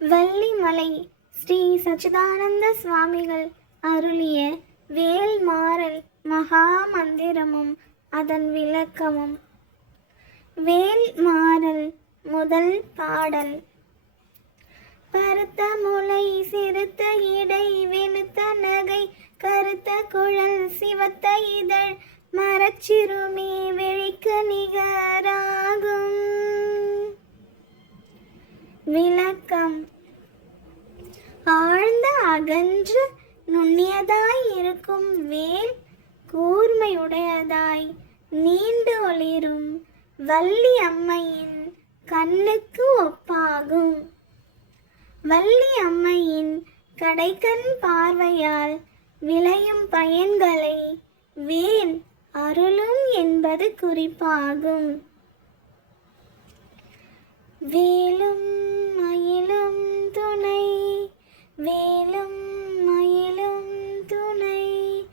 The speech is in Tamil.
வள்ளிமலை ஸ்ரீ சச்சிதானந்த சுவாமிகள் அருளிய வேல்மாறல் மகா மந்திரமும் அதன் விளக்கமும். வேல்மாறல். முதல் பாடல். பருத்த முலை சிறுத்த இடை வெளுத்த நகை கருத்த குழல் சிவத்த இதழ் மரச்சிறுமி வெளிக்க நிகராகும். விளக்கம். ஆழ்ந்த அகன்று நுண்ணியதாய் இருக்கும் வேல் கூர்மையுடையதாய் நீண்டு ஒளிரும் வள்ளி அம்மையின் கண்ணுக்கு ஒப்பாகும். வள்ளி அம்மையின் கடைக்கண் பார்வையால் விளையும் பயன்களை வேல் அருளும் என்பது குறிப்பாகும். வேலும் மயிலும் துணை, வேலும் மயிலும் துணை,